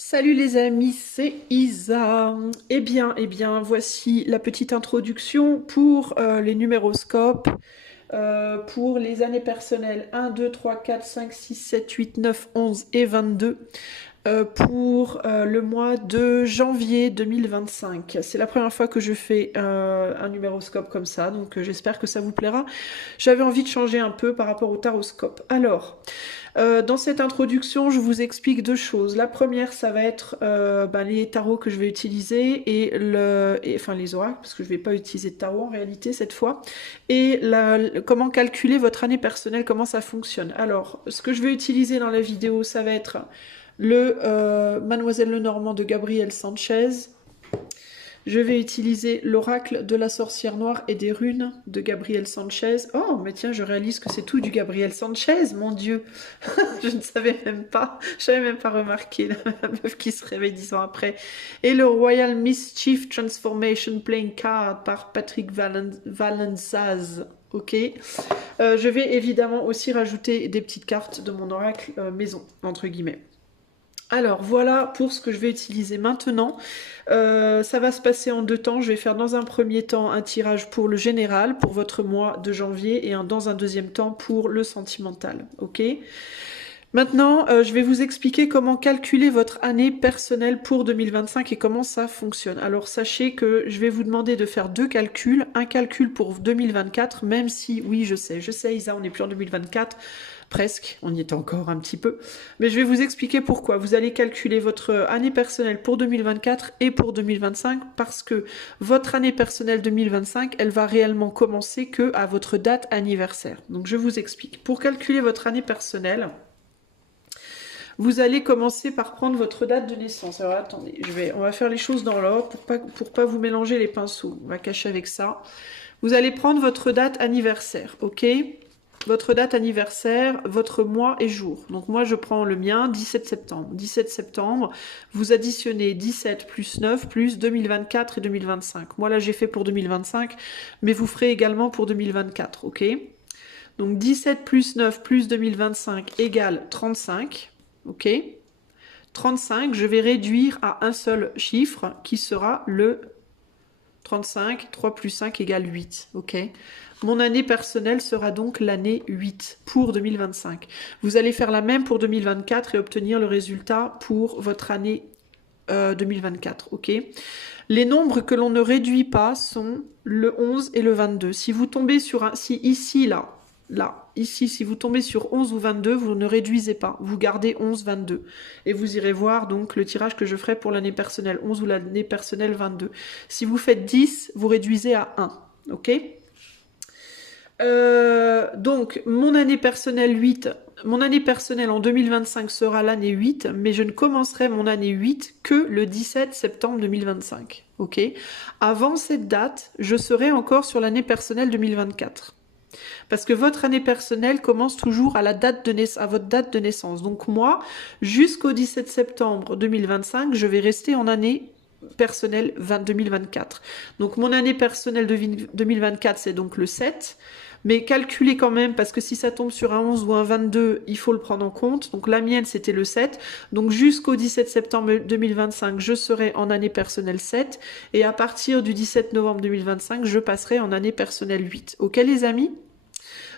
Salut les amis, c'est Isa. Eh bien, voici la petite introduction pour les numéroscopes, pour les années personnelles 1, 2, 3, 4, 5, 6, 7, 8, 9, 11 et 22 pour le mois de janvier 2025. C'est la première fois que je fais un numéroscope comme ça, donc j'espère que ça vous plaira. J'avais envie de changer un peu par rapport au taroscope. Alors, dans cette introduction, je vous explique deux choses. La première, ça va être les tarots que je vais utiliser enfin les oracles, parce que je ne vais pas utiliser de tarot en réalité cette fois, et comment calculer votre année personnelle, comment ça fonctionne. Alors, ce que je vais utiliser dans la vidéo, ça va être le Mademoiselle Lenormand de Gabriel Sanchez. Je vais utiliser l'oracle de la sorcière noire et des runes de Gabriel Sanchez. Oh, mais tiens, je réalise que c'est tout du Gabriel Sanchez, mon Dieu. Je ne savais même pas, j'avais même pas remarqué la meuf qui se réveille 10 ans après. Et le Royal Mischief Transformation Playing Card par Patrick Valenzaz. Ok. Je vais évidemment aussi rajouter des petites cartes de mon oracle maison, entre guillemets. Alors voilà pour ce que je vais utiliser maintenant. Ça va se passer en deux temps. Je vais faire dans un premier temps un tirage pour le général, pour votre mois de janvier, et dans un deuxième temps pour le sentimental. Ok. Maintenant, je vais vous expliquer comment calculer votre année personnelle pour 2025 et comment ça fonctionne. Alors sachez que je vais vous demander de faire deux calculs. Un calcul pour 2024, même si, oui, je sais, Isa, on n'est plus en 2024. Presque, on y est encore un petit peu. Mais je vais vous expliquer pourquoi. Vous allez calculer votre année personnelle pour 2024 et pour 2025 parce que votre année personnelle 2025, elle va réellement commencer que à votre date anniversaire. Donc je vous explique. Pour calculer votre année personnelle, vous allez commencer par prendre votre date de naissance. Alors attendez, on va faire les choses dans l'ordre pour pas vous mélanger les pinceaux. On va cacher avec ça. Vous allez prendre votre date anniversaire, ok ? Votre date anniversaire, votre mois et jour. Donc moi je prends le mien, 17 septembre. 17 septembre, vous additionnez 17 plus 9 plus 2024 et 2025. Moi là j'ai fait pour 2025, mais vous ferez également pour 2024, ok ? Donc 17 plus 9 plus 2025 égale 35, ok ? 35, je vais réduire à un seul chiffre qui sera le 35, 3 plus 5 égale 8, ok ? Mon année personnelle sera donc l'année 8 pour 2025. Vous allez faire la même pour 2024 et obtenir le résultat pour votre année 2024, ok ? Les nombres que l'on ne réduit pas sont le 11 et le 22. Si vous tombez sur un... Si ici, ici, si vous tombez sur 11 ou 22, vous ne réduisez pas. Vous gardez 11, 22. Et vous irez voir donc le tirage que je ferai pour l'année personnelle 11 ou l'année personnelle 22. Si vous faites 10, vous réduisez à 1, ok ? Donc, mon année personnelle en 2025 sera l'année 8, mais je ne commencerai mon année 8 que le 17 septembre 2025. Ok ? Avant cette date, je serai encore sur l'année personnelle 2024. Parce que votre année personnelle commence toujours à votre date de naissance. Donc moi, jusqu'au 17 septembre 2025, je vais rester en année personnelle 2024. Donc mon année personnelle 2024, c'est donc le 7. Mais calculez quand même, parce que si ça tombe sur un 11 ou un 22, il faut le prendre en compte. Donc la mienne, c'était le 7. Donc jusqu'au 17 septembre 2025, je serai en année personnelle 7. Et à partir du 17 novembre 2025, je passerai en année personnelle 8. Ok les amis ?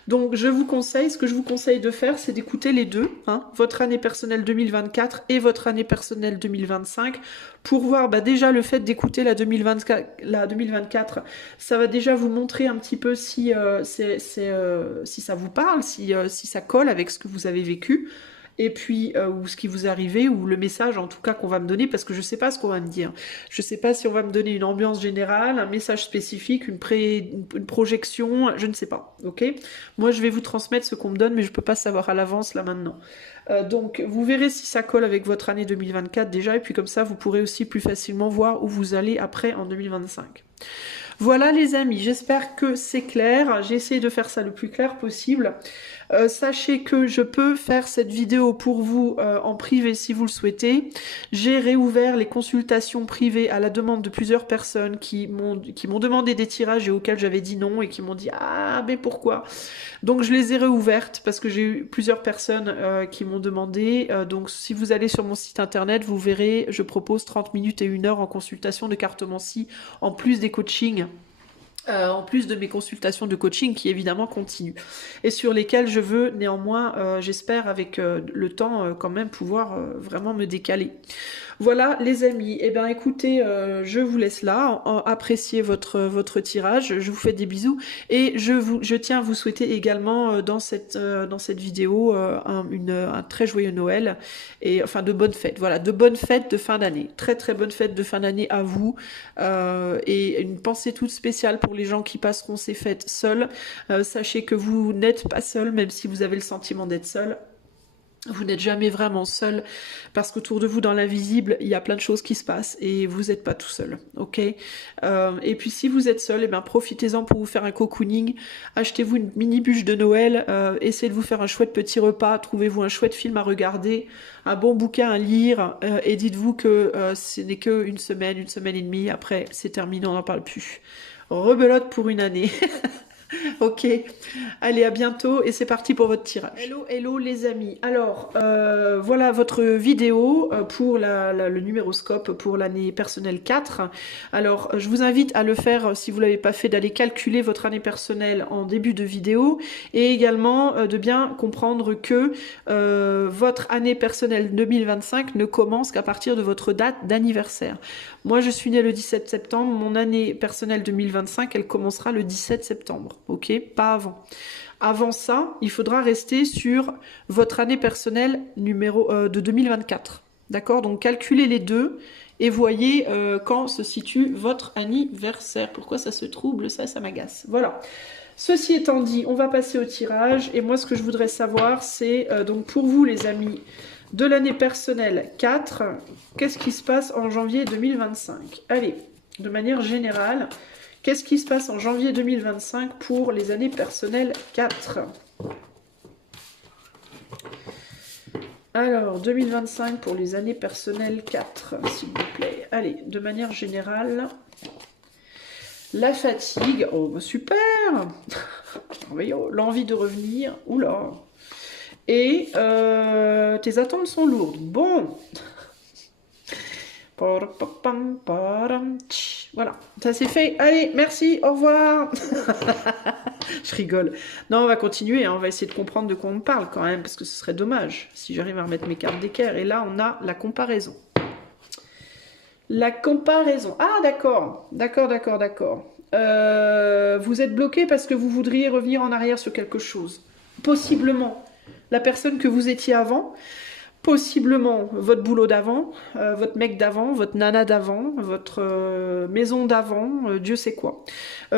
Donc ce que je vous conseille de faire, c'est d'écouter les deux, hein, votre année personnelle 2024 et votre année personnelle 2025, pour voir déjà le fait d'écouter la 2024, ça va déjà vous montrer un petit peu si ça vous parle, si ça colle avec ce que vous avez vécu. Et puis, ou ce qui vous est arrivé, ou le message en tout cas qu'on va me donner, parce que je ne sais pas ce qu'on va me dire. Je ne sais pas si on va me donner une ambiance générale, un message spécifique, une projection, je ne sais pas, ok ? Moi, je vais vous transmettre ce qu'on me donne, mais je ne peux pas savoir à l'avance, là, maintenant. Donc, vous verrez si ça colle avec votre année 2024 déjà, et puis comme ça, vous pourrez aussi plus facilement voir où vous allez après en 2025. Voilà les amis, j'espère que c'est clair. J'ai essayé de faire ça le plus clair possible. Sachez que je peux faire cette vidéo pour vous en privé si vous le souhaitez. J'ai réouvert les consultations privées à la demande de plusieurs personnes qui m'ont demandé des tirages et auxquels j'avais dit non et qui m'ont dit ah mais pourquoi? Donc je les ai réouvertes parce que j'ai eu plusieurs personnes qui m'ont demandé. Donc si vous allez sur mon site internet, vous verrez, je propose 30 minutes et 1 heure en consultation de cartomancie en plus des coachings. En plus de mes consultations de coaching qui évidemment continuent et sur lesquelles je veux néanmoins, j'espère avec le temps quand même pouvoir vraiment me décaler. Voilà les amis, eh bien écoutez, je vous laisse là, appréciez votre tirage, je vous fais des bisous et je tiens à vous souhaiter également dans cette vidéo un très joyeux Noël et enfin de bonnes fêtes, voilà, de bonnes fêtes de fin d'année, très très bonnes fêtes de fin d'année à vous et une pensée toute spéciale pour les gens qui passeront ces fêtes seuls. Sachez que vous n'êtes pas seuls, même si vous avez le sentiment d'être seul. Vous n'êtes jamais vraiment seul parce qu'autour de vous dans l'invisible il y a plein de choses qui se passent et vous n'êtes pas tout seul, ok. Et puis si vous êtes seul, eh bien profitez-en pour vous faire un cocooning, achetez-vous une mini bûche de Noël, essayez de vous faire un chouette petit repas, trouvez-vous un chouette film à regarder, un bon bouquin à lire et dites-vous que ce n'est que une semaine et demie, après c'est terminé, on n'en parle plus. Rebelote pour une année. Ok, allez à bientôt et c'est parti pour votre tirage. Hello, hello les amis. Alors, voilà votre vidéo pour le numéroscope pour l'année personnelle 4. Alors, je vous invite à le faire si vous ne l'avez pas fait, d'aller calculer votre année personnelle en début de vidéo et également de bien comprendre que votre année personnelle 2025 ne commence qu'à partir de votre date d'anniversaire. Moi, je suis née le 17 septembre, mon année personnelle 2025, elle commencera le 17 septembre. Ok, pas avant. Avant ça, il faudra rester sur votre année personnelle de 2024. D'accord? Donc calculez les deux et voyez quand se situe votre anniversaire. Pourquoi ça se trouble? Ça m'agace. Voilà. Ceci étant dit, on va passer au tirage. Et moi, ce que je voudrais savoir, c'est donc pour vous, les amis, de l'année personnelle 4, qu'est-ce qui se passe en janvier 2025? Allez, de manière générale, qu'est-ce qui se passe en janvier 2025 pour les années personnelles 4? Alors, 2025 pour les années personnelles 4, s'il vous plaît. Allez, de manière générale, la fatigue, oh bah super. L'envie de revenir, oula. Et tes attentes sont lourdes. Bon. Voilà, ça c'est fait. Allez, merci, au revoir. Je rigole. Non, on va continuer, hein, on va essayer de comprendre de quoi on parle quand même, parce que ce serait dommage si j'arrive à remettre mes cartes d'équerre. Et là, on a la comparaison. La comparaison. Ah, d'accord. D'accord. Vous êtes bloqué parce que vous voudriez revenir en arrière sur quelque chose. Possiblement la personne que vous étiez avant, possiblement votre boulot d'avant, votre mec d'avant, votre nana d'avant, votre maison d'avant, Dieu sait quoi.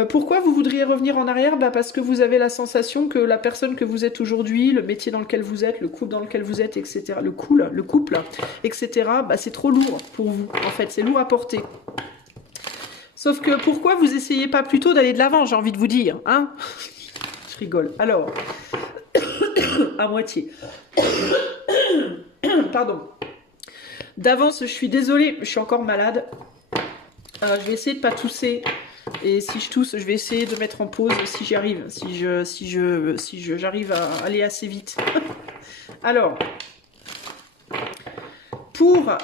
Pourquoi vous voudriez revenir en arrière? Parce que vous avez la sensation que la personne que vous êtes aujourd'hui, le métier dans lequel vous êtes, le couple dans lequel vous êtes, etc., le couple, etc., c'est trop lourd pour vous, en fait, c'est lourd à porter. Sauf que pourquoi vous essayez pas plutôt d'aller de l'avant, j'ai envie de vous dire, hein? Je rigole. Alors, à moitié. Pardon. D'avance, je suis désolée, je suis encore malade. Je vais essayer de ne pas tousser. Et si je tousse, je vais essayer de mettre en pause si j'y arrive. Si j'arrive à aller assez vite. Alors, pour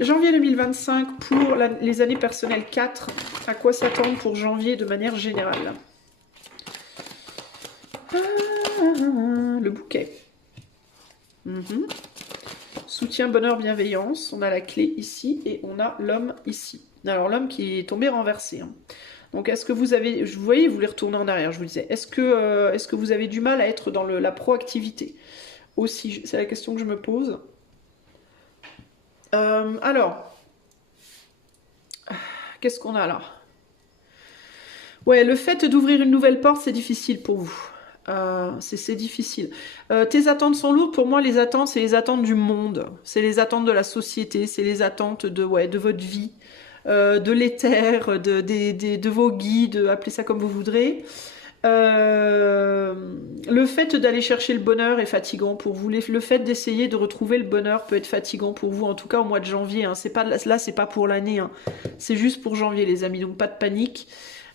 janvier 2025, pour les années personnelles 4, à quoi s'attendre pour janvier de manière générale? Le bouquet. Soutien, bonheur, bienveillance. On a la clé ici et on a l'homme ici. Alors l'homme qui est tombé renversé. Hein. Donc est-ce que vous avez... Vous voyez, vous voulez retourner en arrière, je vous disais. Est-ce que vous avez du mal à être dans la proactivité? Aussi, c'est la question que je me pose. Alors, qu'est-ce qu'on a là? Ouais, le fait d'ouvrir une nouvelle porte, c'est difficile pour vous. C'est difficile. Tes attentes sont lourdes. Pour moi, les attentes, c'est les attentes du monde. C'est les attentes de la société. C'est les attentes de votre vie, de l'éther, de vos guides, appelez ça comme vous voudrez. Le fait d'aller chercher le bonheur est fatigant pour vous. Le fait d'essayer de retrouver le bonheur peut être fatigant pour vous, en tout cas au mois de janvier. Hein. C'est pas, là, c'est pas pour l'année. Hein. C'est juste pour janvier, les amis. Donc pas de panique.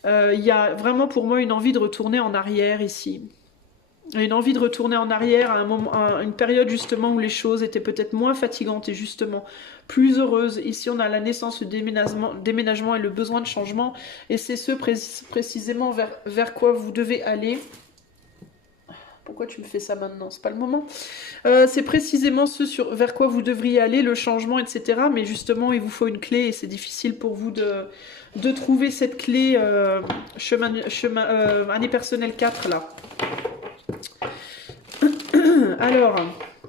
Il y a vraiment pour moi une envie de retourner en arrière ici. Une envie de retourner en arrière à un moment, à une période justement où les choses étaient peut-être moins fatigantes et justement plus heureuses. Ici, on a la naissance, le déménagement et le besoin de changement. Et c'est ce précisément vers quoi vous devez aller. Pourquoi tu me fais ça maintenant? C'est pas le moment. C'est précisément ce vers quoi vous devriez aller, le changement, etc. Mais justement, il vous faut une clé et c'est difficile pour vous de trouver cette clé année personnelle 4 là. Alors,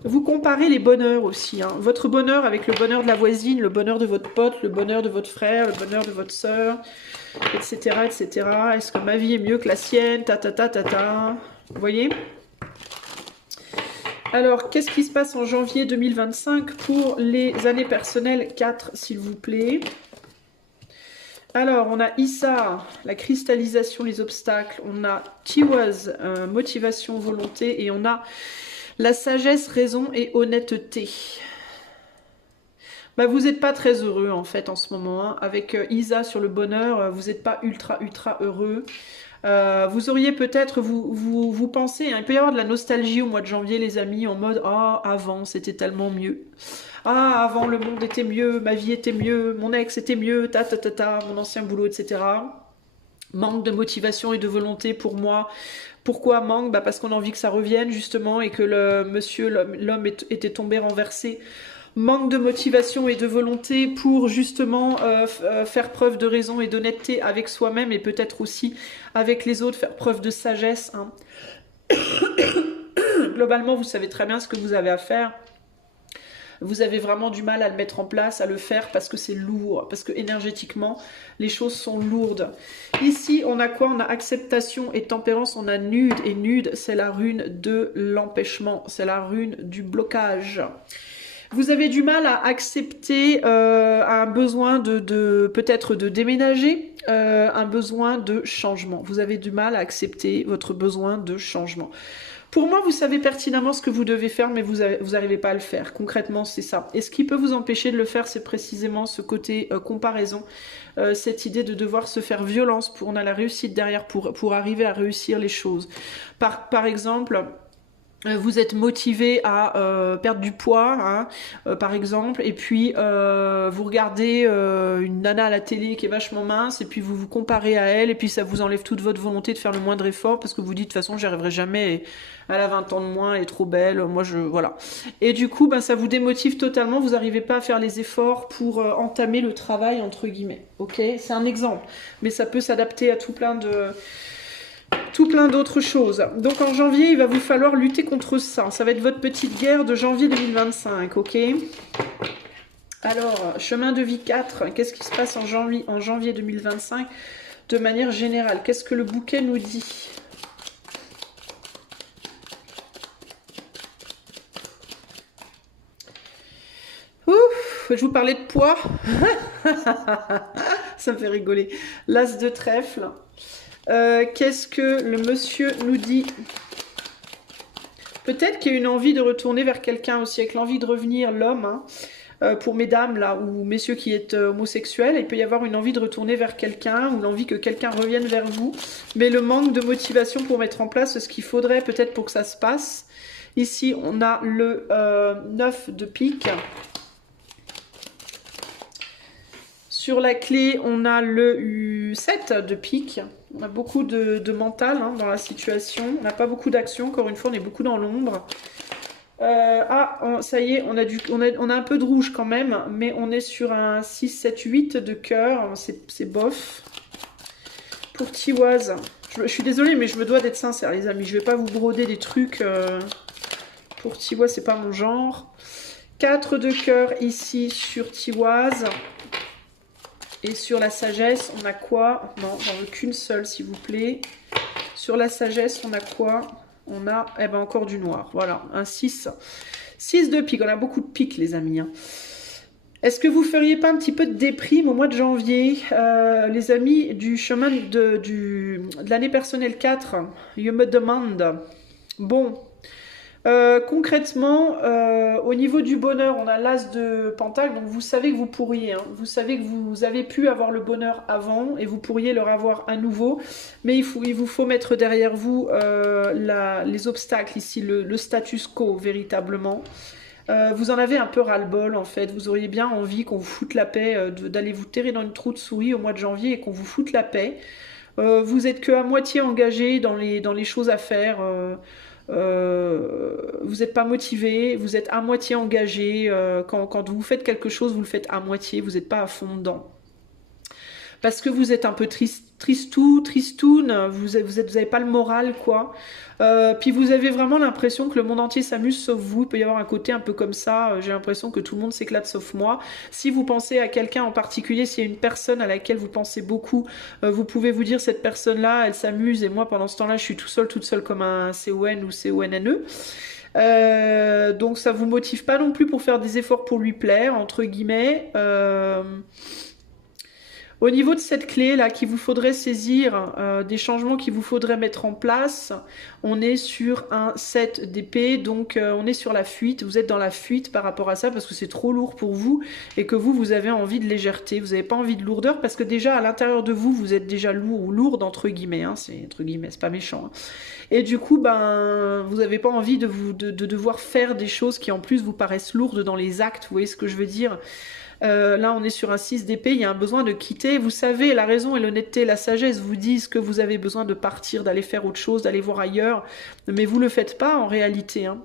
vous comparez les bonheurs aussi. Hein. Votre bonheur avec le bonheur de la voisine, le bonheur de votre pote, le bonheur de votre frère, le bonheur de votre soeur, etc. etc. Est-ce que ma vie est mieux que la sienne? Vous voyez? Alors, qu'est-ce qui se passe en janvier 2025 pour les années personnelles 4, s'il vous plaît? Alors, on a Issa, la cristallisation, les obstacles. On a Tiwaz, motivation, volonté. Et on a la sagesse, raison et honnêteté. Bah, vous n'êtes pas très heureux, en fait, en ce moment. Hein. Avec Isa sur le bonheur, vous n'êtes pas ultra heureux. Vous auriez peut-être, vous pensez, hein, il peut y avoir de la nostalgie au mois de janvier, les amis, en mode « Ah, avant, c'était tellement mieux. Ah, avant, le monde était mieux, ma vie était mieux, mon ex était mieux, mon ancien boulot, etc. » Manque de motivation et de volonté pour moi. Pourquoi manque? Bah parce qu'on a envie que ça revienne, justement, et que l'homme était tombé renversé. Manque de motivation et de volonté pour justement faire preuve de raison et d'honnêteté avec soi-même et peut-être aussi avec les autres, faire preuve de sagesse. Hein. Globalement, vous savez très bien ce que vous avez à faire. Vous avez vraiment du mal à le mettre en place, à le faire parce que c'est lourd, parce que énergétiquement, les choses sont lourdes. Ici, on a quoi? On a acceptation et tempérance, on a nude, et nude, c'est la rune de l'empêchement, c'est la rune du blocage. Vous avez du mal à accepter un besoin peut-être de déménager, un besoin de changement. Vous avez du mal à accepter votre besoin de changement. Pour moi, vous savez pertinemment ce que vous devez faire, mais vous n'arrivez pas à le faire. Concrètement, c'est ça. Et ce qui peut vous empêcher de le faire, c'est précisément ce côté comparaison, cette idée de devoir se faire violence pour on a la réussite derrière pour arriver à réussir les choses. Par exemple, vous êtes motivé à perdre du poids, hein, par exemple, et puis vous regardez une nana à la télé qui est vachement mince, et puis vous vous comparez à elle, et puis ça vous enlève toute votre volonté de faire le moindre effort, parce que vous dites, de toute façon, j'y arriverai jamais, et elle a 20 ans de moins, elle est trop belle, moi voilà. Et du coup, ben, ça vous démotive totalement, vous n'arrivez pas à faire les efforts pour entamer le travail, entre guillemets, ok? C'est un exemple, mais ça peut s'adapter à tout plein d'autres choses. Donc en janvier, il va vous falloir lutter contre ça. Ça va être votre petite guerre de janvier 2025, ok? Alors, chemin de vie 4, qu'est-ce qui se passe en janvier 2025 de manière générale? Qu'est-ce que le bouquet nous dit? Ouf, je vous parlais de poids. Ça me fait rigoler. L'as de trèfle. Qu'est-ce que le monsieur nous dit? Peut-être qu'il y a une envie de retourner vers quelqu'un aussi, avec l'envie de revenir, l'homme, hein, pour mesdames là, ou messieurs qui êtes homosexuels, il peut y avoir une envie de retourner vers quelqu'un, ou l'envie que quelqu'un revienne vers vous, mais le manque de motivation pour mettre en place ce qu'il faudrait peut-être pour que ça se passe. Ici, on a le 9 de pique. Sur la clé, on a le 7 de pique. On a beaucoup de mental hein, dans la situation. On n'a pas beaucoup d'action. Encore une fois, on est beaucoup dans l'ombre. Ça y est, on a un peu de rouge quand même. Mais on est sur un 6, 7, 8 de cœur. C'est bof. Pour Tiwaz. Je suis désolée, mais je me dois d'être sincère, les amis. Je ne vais pas vous broder des trucs. Pour Tiwaz, c'est pas mon genre. 4 de cœur ici sur Tiwaz. Et sur la sagesse, on a quoi? Non, j'en veux qu'une seule, s'il vous plaît. Sur la sagesse, on a quoi? On a, eh ben, encore du noir. Voilà, un 6. 6 de pique. On a beaucoup de piques, les amis. Hein. Est-ce que vous feriez pas un petit peu de déprime au mois de janvier, les amis du chemin de l'année personnelle 4? Je me demande. Bon, concrètement, au niveau du bonheur, on a l'as de Pentacle, donc vous savez que vous pourriez, hein, vous savez que vous avez pu avoir le bonheur avant et vous pourriez le avoir à nouveau, mais il vous faut mettre derrière vous les obstacles ici, le status quo véritablement. Vous en avez un peu ras-le-bol en fait, vous auriez bien envie qu'on vous foute la paix, d'aller vous terrer dans une trou de souris au mois de janvier et qu'on vous foute la paix. Vous êtes que à moitié engagé dans les choses à faire. Vous n'êtes pas motivé, vous êtes à moitié engagé. Quand vous faites quelque chose, vous le faites à moitié, vous n'êtes pas à fond dedans. Parce que vous êtes un peu tristoun, vous avez pas le moral, quoi. Puis vous avez vraiment l'impression que le monde entier s'amuse sauf vous. Il peut y avoir un côté un peu comme ça. J'ai l'impression que tout le monde s'éclate sauf moi. Si vous pensez à quelqu'un en particulier, s'il y a une personne à laquelle vous pensez beaucoup, vous pouvez vous dire cette personne-là, elle s'amuse et moi pendant ce temps-là, je suis toute seule comme un CON ou CONNE. Donc ça vous motive pas non plus pour faire des efforts pour lui plaire, entre guillemets. Au niveau de cette clé là qu'il vous faudrait saisir, des changements qu'il vous faudrait mettre en place, on est sur un 7 d'épée, donc on est sur la fuite, vous êtes dans la fuite par rapport à ça parce que c'est trop lourd pour vous et que vous avez envie de légèreté, vous n'avez pas envie de lourdeur parce que déjà à l'intérieur de vous, vous êtes déjà lourd ou lourde entre guillemets, hein, c'est entre guillemets, c'est pas méchant. Hein. Et du coup, ben, vous n'avez pas envie de devoir faire des choses qui en plus vous paraissent lourdes dans les actes, vous voyez ce que je veux dire? Là, on est sur un 6 d'épée, il y a un besoin de quitter. Vous savez, la raison et l'honnêteté, la sagesse vous disent que vous avez besoin de partir, d'aller faire autre chose, d'aller voir ailleurs, mais vous le faites pas en réalité. Hein.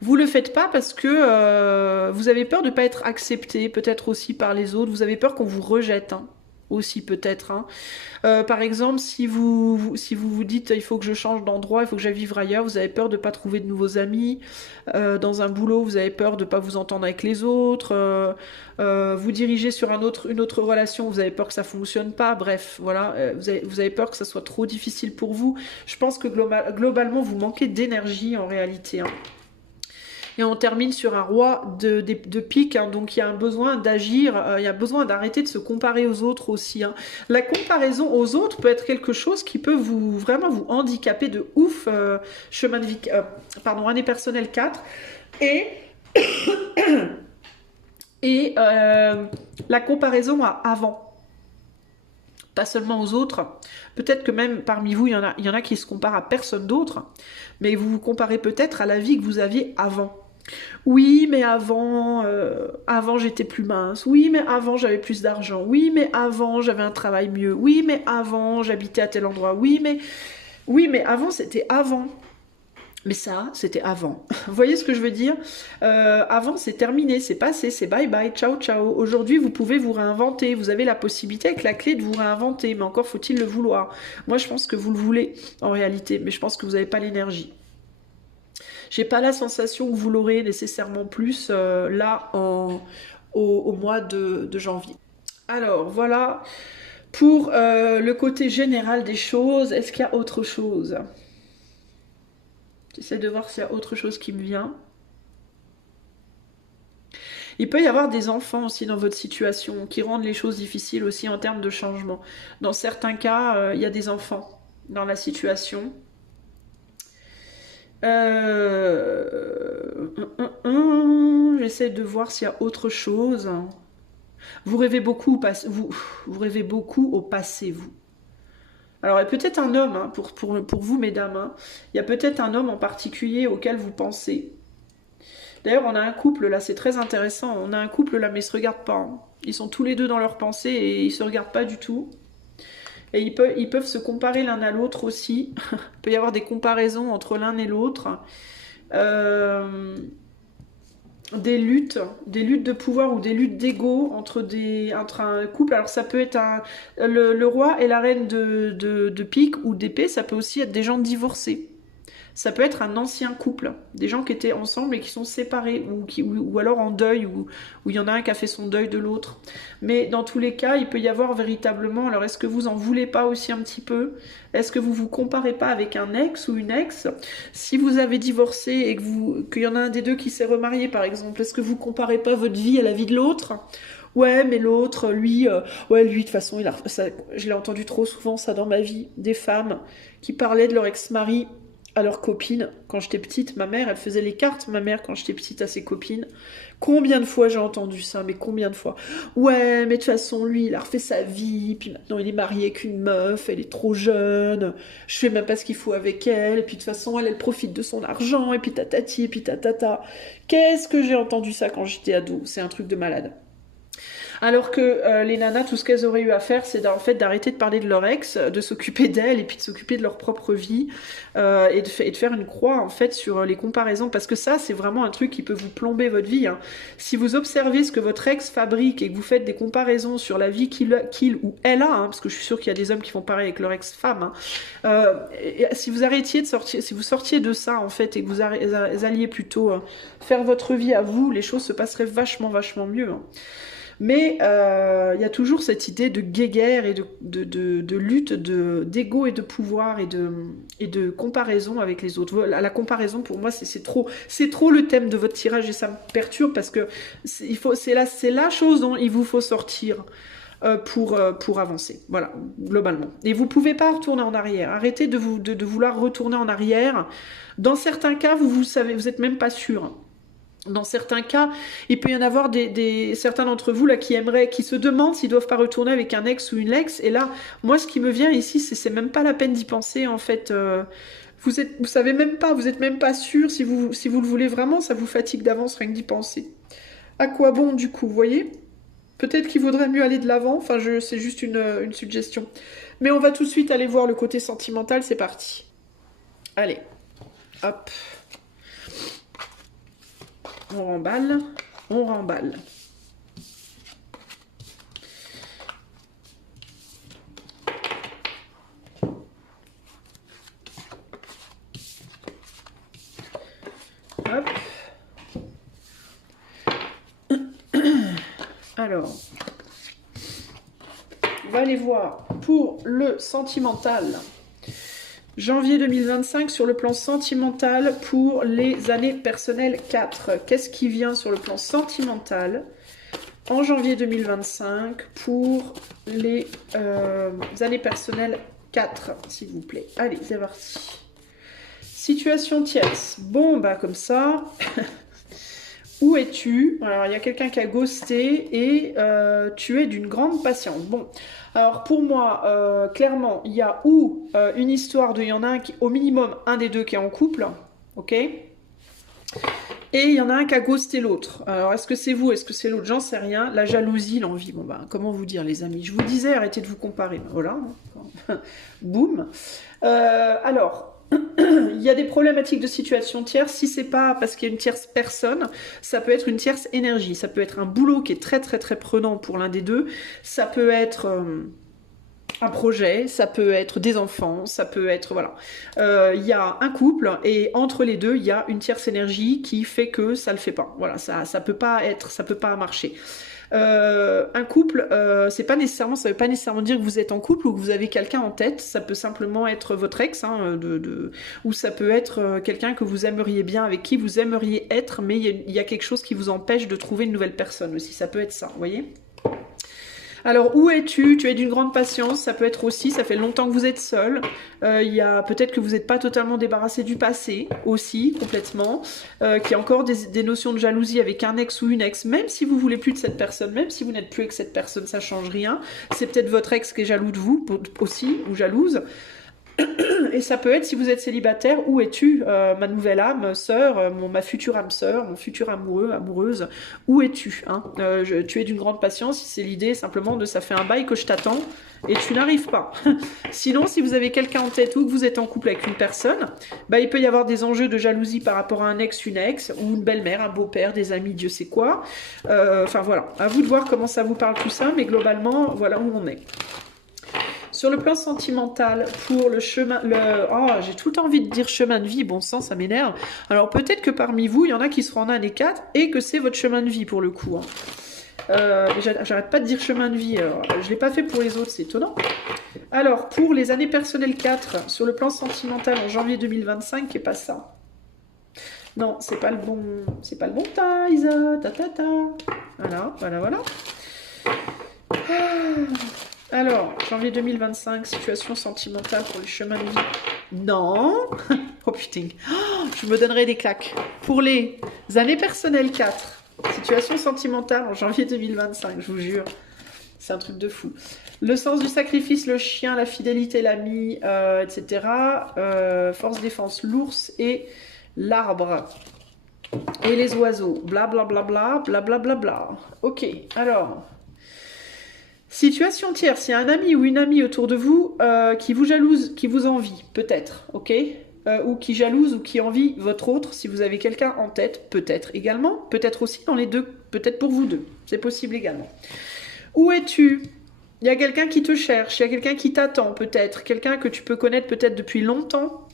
Vous le faites pas parce que vous avez peur de ne pas être accepté, peut-être aussi par les autres. Vous avez peur qu'on vous rejette. Hein. Aussi peut-être. Hein. Par exemple, si vous dites il faut que je change d'endroit, il faut que j'aille vivre ailleurs, vous avez peur de ne pas trouver de nouveaux amis. Dans un boulot, vous avez peur de ne pas vous entendre avec les autres. Vous dirigez sur une autre relation, vous avez peur que ça fonctionne pas. Bref, voilà, vous avez peur que ça soit trop difficile pour vous. Je pense que globalement, vous manquez d'énergie en réalité. Hein. Et on termine sur un roi de pique, hein, donc il y a un besoin d'agir, il y a besoin d'arrêter de se comparer aux autres aussi. Hein. La comparaison aux autres peut être quelque chose qui peut vraiment vous handicaper de ouf, chemin de vie, année personnelle 4. Et, la comparaison à avant. Pas seulement aux autres, peut-être que même parmi vous, il y en a qui se comparent à personne d'autre, mais vous vous comparez peut-être à la vie que vous aviez avant. Oui, mais avant j'étais plus mince. Oui, mais avant j'avais plus d'argent. Oui, mais avant j'avais un travail mieux. Oui, mais avant j'habitais à tel endroit. Oui, mais avant c'était avant. Mais ça, c'était avant. Vous voyez ce que je veux dire? Avant, c'est terminé, c'est passé, c'est bye bye, ciao ciao. Aujourd'hui, vous pouvez vous réinventer. Vous avez la possibilité avec la clé de vous réinventer. Mais encore faut-il le vouloir. Moi, je pense que vous le voulez en réalité. Mais je pense que vous n'avez pas l'énergie. J'ai pas la sensation que vous l'aurez nécessairement plus là au mois de janvier. Alors, voilà pour le côté général des choses. Est-ce qu'il y a autre chose? J'essaie de voir s'il y a autre chose qui me vient. Il peut y avoir des enfants aussi dans votre situation qui rendent les choses difficiles aussi en termes de changement. Dans certains cas, il y a des enfants dans la situation. J'essaie de voir s'il y a autre chose. Vous rêvez beaucoup vous rêvez beaucoup au passé, vous. Alors, il y a peut-être un homme, hein, pour vous, mesdames. Hein. Il y a peut-être un homme en particulier auquel vous pensez. D'ailleurs, on a un couple, là, c'est très intéressant. On a un couple, là, mais ils se regardent pas. Hein. Ils sont tous les deux dans leurs pensées et ils se regardent pas du tout. Et ils peuvent se comparer l'un à l'autre aussi. Il peut y avoir des comparaisons entre l'un et l'autre. Des luttes de pouvoir ou des luttes d'ego entre un couple. Alors ça peut être le roi et la reine de pique ou d'épée, ça peut aussi être des gens divorcés. Ça peut être un ancien couple, des gens qui étaient ensemble et qui sont séparés, ou alors en deuil, ou il y en a un qui a fait son deuil de l'autre. Mais dans tous les cas, il peut y avoir véritablement, alors est-ce que vous en voulez pas aussi un petit peu? Est-ce que vous vous comparez pas avec un ex ou une ex? Si vous avez divorcé et qu'il y en a un des deux qui s'est remarié par exemple, est-ce que vous comparez pas votre vie à la vie de l'autre? Ouais, mais l'autre, lui, ouais, lui, de toute façon, je l'ai entendu trop souvent, ça, dans ma vie, des femmes qui parlaient de leur ex-mari à leurs copines. Quand j'étais petite, ma mère, elle faisait les cartes, ma mère, quand j'étais petite, à ses copines. Combien de fois j'ai entendu ça, mais combien de fois? Ouais, mais de toute façon, lui, il a refait sa vie, puis maintenant, il est marié avec une meuf, elle est trop jeune, je fais même pas ce qu'il faut avec elle, et puis de toute façon, elle profite de son argent, et puis tatati, et puis tatata. Qu'est-ce que j'ai entendu ça quand j'étais ado? C'est un truc de malade. Alors que les nanas, tout ce qu'elles auraient eu à faire, c'est en fait d'arrêter de parler de leur ex, de s'occuper d'elle et puis de s'occuper de leur propre vie et de faire une croix en fait sur les comparaisons, parce que ça, c'est vraiment un truc qui peut vous plomber votre vie. Hein. Si vous observez ce que votre ex fabrique et que vous faites des comparaisons sur la vie qu'il ou elle a, hein, parce que je suis sûre qu'il y a des hommes qui font pareil avec leur ex-femme, hein, si vous arrêtiez de sortir, si vous sortiez de ça en fait et que vous alliez plutôt faire votre vie à vous, les choses se passeraient vachement mieux. Hein. Mais il y a toujours cette idée de guéguerre et de lutte, d'ego et de pouvoir et de comparaison avec les autres. La comparaison, pour moi, c'est trop le thème de votre tirage et ça me perturbe parce que c'est la chose dont il vous faut sortir pour avancer. Voilà, globalement. Et vous pouvez pas retourner en arrière. Arrêtez de vouloir retourner en arrière. Dans certains cas, vous savez, vous êtes même pas sûr. Dans certains cas, il peut y en avoir certains d'entre vous là qui se demandent s'ils doivent pas retourner avec un ex ou une ex. Et là, moi, ce qui me vient ici, c'est même pas la peine d'y penser en fait. Vous savez même pas, vous êtes même pas sûr si vous le voulez vraiment, ça vous fatigue d'avance rien que d'y penser. À quoi bon du coup, vous voyez? Peut-être qu'il vaudrait mieux aller de l'avant. Enfin, c'est juste une suggestion. Mais on va tout de suite aller voir le côté sentimental. C'est parti. Allez, hop. On remballe, on remballe. Hop. Alors, on va aller voir pour le sentimental. Janvier 2025 sur le plan sentimental pour les années personnelles 4. Qu'est-ce qui vient sur le plan sentimental en janvier 2025 pour les années personnelles 4, s'il vous plaît. Allez, c'est parti. Situation tierce. Bon, bah comme ça. Où es-tu? Alors, il y a quelqu'un qui a ghosté et tu es d'une grande patience. Bon, alors pour moi, clairement, il y a une histoire il y en a au minimum un des deux qui est en couple, ok? Et il y en a un qui a ghosté l'autre. Alors, est-ce que c'est vous? Est-ce que c'est l'autre? J'en sais rien. La jalousie, l'envie. Bon, ben, comment vous dire, les amis? Je vous disais, arrêtez de vous comparer. Ben, voilà. Boum. Alors... il y a des problématiques de situation tierce. Si c'est pas parce qu'il y a une tierce personne, ça peut être une tierce énergie. Ça peut être un boulot qui est très prenant pour l'un des deux. Ça peut être un projet, ça peut être des enfants, ça peut être voilà. Il y a un couple et entre les deux, il y a une tierce énergie qui fait que ça le fait pas. Voilà, ça peut pas marcher. Un couple, ça veut pas nécessairement dire que vous êtes en couple ou que vous avez quelqu'un en tête. Ça peut simplement être votre ex, hein, ou ça peut être quelqu'un que vous aimeriez bien, avec qui vous aimeriez être, mais il y a quelque chose qui vous empêche de trouver une nouvelle personne aussi. Ça peut être ça, vous voyez? Alors, où es-tu? Tu es d'une grande patience, ça peut être aussi, ça fait longtemps que vous êtes seul. Il y a peut-être que vous n'êtes pas totalement débarrassé du passé, aussi, complètement. Qu'il y a encore des notions de jalousie avec un ex ou une ex, même si vous voulez plus de cette personne, même si vous n'êtes plus avec cette personne, ça change rien. C'est peut-être votre ex qui est jaloux de vous, aussi, ou jalouse. Et ça peut être, si vous êtes célibataire, où es-tu, ma nouvelle âme sœur, ma future âme sœur, mon futur amoureux, amoureuse, où es-tu, hein? Tu es d'une grande patience, c'est l'idée simplement de ça fait un bail que je t'attends et tu n'arrives pas. Sinon, si vous avez quelqu'un en tête ou que vous êtes en couple avec une personne, bah, il peut y avoir des enjeux de jalousie par rapport à un ex, une ex, ou une belle-mère, un beau-père, des amis, Dieu sait quoi. Enfin voilà, à vous de voir comment ça vous parle tout ça, mais globalement, voilà où on est. sur le plan sentimental, pour le chemin... Oh, j'ai tout le temps envie de dire chemin de vie, bon sang, ça m'énerve. Alors peut-être que parmi vous, il y en a qui seront en année 4 et que c'est votre chemin de vie pour le coup. J'arrête pas de dire chemin de vie, alors, je l'ai pas fait pour les autres, c'est étonnant. Alors, pour les années personnelles 4, sur le plan sentimental en janvier 2025, qui est pas ça. Non, c'est pas le bon tas, Isa. Ta ta ta. Voilà, voilà, voilà. Alors, janvier 2025, situation sentimentale pour les chemins de vie. Non. Oh putain. Oh, je me donnerai des claques. Pour les années personnelles 4, situation sentimentale en janvier 2025, je vous jure. C'est un truc de fou. Le sens du sacrifice, le chien, la fidélité, l'ami, etc. Force défense, l'ours et l'arbre. Et les oiseaux. Bla bla bla bla bla bla bla bla. Ok, alors. Situation tierce, il y a un ami ou une amie autour de vous qui vous jalouse, qui vous envie, peut-être, ok, ou qui jalouse ou qui envie votre autre, si vous avez quelqu'un en tête, peut-être également, peut-être aussi dans les deux, peut-être pour vous deux, c'est possible également. Où es-tu? Il y a quelqu'un qui te cherche, il y a quelqu'un qui t'attend peut-être, quelqu'un que tu peux connaître peut-être depuis longtemps,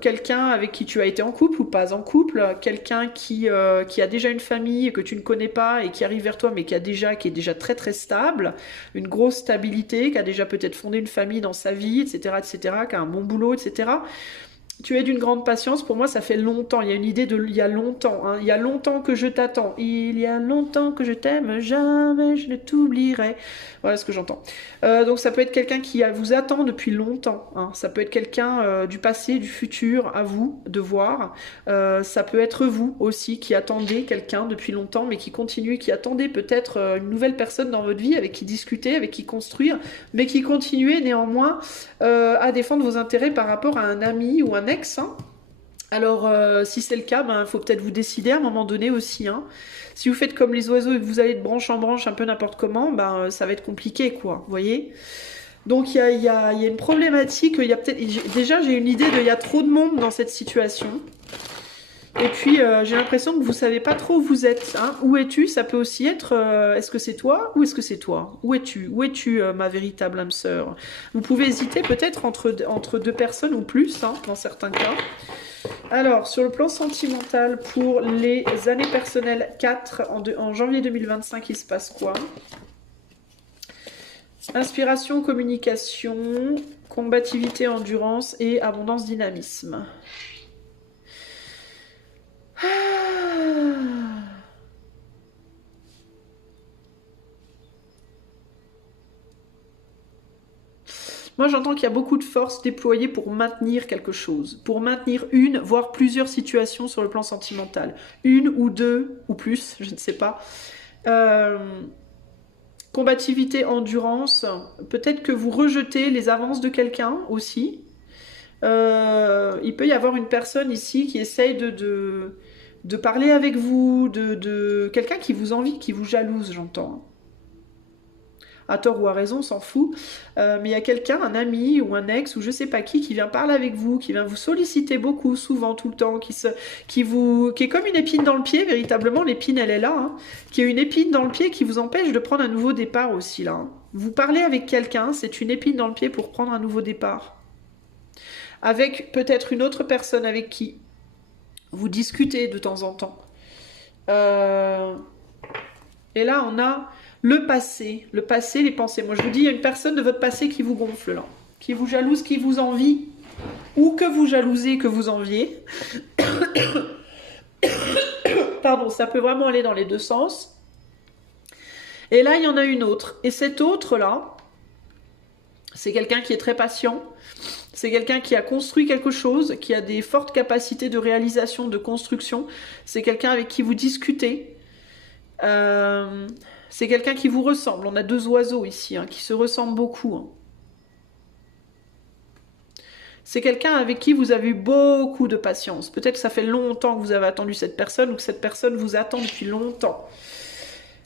quelqu'un avec qui tu as été en couple ou pas en couple, quelqu'un qui a déjà une famille et que tu ne connais pas et qui arrive vers toi mais qui est déjà très très stable, une grosse stabilité, qui a déjà peut-être fondé une famille dans sa vie, etc., etc., qui a un bon boulot, etc. Tu es d'une grande patience, pour moi ça fait longtemps, il y a une idée de il y a longtemps, hein. Il y a longtemps que je t'attends, il y a longtemps que je t'aime, jamais je ne t'oublierai. Voilà ce que j'entends. Donc ça peut être quelqu'un qui vous attend depuis longtemps, hein. Ça peut être quelqu'un du passé, du futur, à vous de voir. Ça peut être vous aussi qui attendez quelqu'un depuis longtemps mais qui continue, qui attendez peut-être une nouvelle personne dans votre vie avec qui discuter, avec qui construire, mais qui continuez néanmoins à défendre vos intérêts par rapport à un ami ou un ex, hein. Alors, si c'est le cas, il faut peut-être vous décider à un moment donné aussi, hein. Si vous faites comme les oiseaux et que vous allez de branche en branche un peu n'importe comment, ça va être compliqué, quoi, vous voyez. Donc, il y a une problématique, il y a peut-être... Déjà, j'ai une idée il y a trop de monde dans cette situation. Et puis, j'ai l'impression que vous savez pas trop où vous êtes, hein. Où es-tu? Ça peut aussi être, est-ce que c'est toi ou est-ce que c'est toi? Où es-tu? Où es-tu, ma véritable âme sœur? Vous pouvez hésiter peut-être entre deux personnes ou plus, hein, dans certains cas. Alors, sur le plan sentimental, pour les années personnelles 4, en janvier 2025, il se passe quoi? Inspiration, communication, combativité, endurance et abondance, dynamisme. Moi, j'entends qu'il y a beaucoup de force déployée pour maintenir quelque chose, pour maintenir une, voire plusieurs situations sur le plan sentimental. Une ou deux, ou plus, je ne sais pas. Combativité, endurance, peut-être que vous rejetez les avances de quelqu'un aussi. Il peut y avoir une personne ici qui essaye de parler avec vous, de quelqu'un qui vous envie, qui vous jalouse, j'entends. À tort ou à raison, on s'en fout. Mais il y a quelqu'un, un ami ou un ex ou je sais pas qui vient parler avec vous, qui vient vous solliciter beaucoup, souvent, tout le temps, qui est comme une épine dans le pied, véritablement, l'épine, elle est là, hein, qui est une épine dans le pied qui vous empêche de prendre un nouveau départ aussi, là. Hein. Vous parlez avec quelqu'un, c'est une épine dans le pied pour prendre un nouveau départ. Avec peut-être une autre personne avec qui vous discutez de temps en temps. Et là, on a le passé, les pensées. Moi, je vous dis, il y a une personne de votre passé qui vous gonfle, là. Qui vous jalouse, qui vous envie. Ou que vous jalousez, que vous enviez. Pardon, ça peut vraiment aller dans les deux sens. Et là, il y en a une autre. Et cette autre-là, c'est quelqu'un qui est très patient. C'est quelqu'un qui a construit quelque chose, qui a des fortes capacités de réalisation, de construction. C'est quelqu'un avec qui vous discutez. C'est quelqu'un qui vous ressemble. On a deux oiseaux ici, hein, qui se ressemblent beaucoup. Hein. C'est quelqu'un avec qui vous avez eu beaucoup de patience. Peut-être que ça fait longtemps que vous avez attendu cette personne ou que cette personne vous attend depuis longtemps.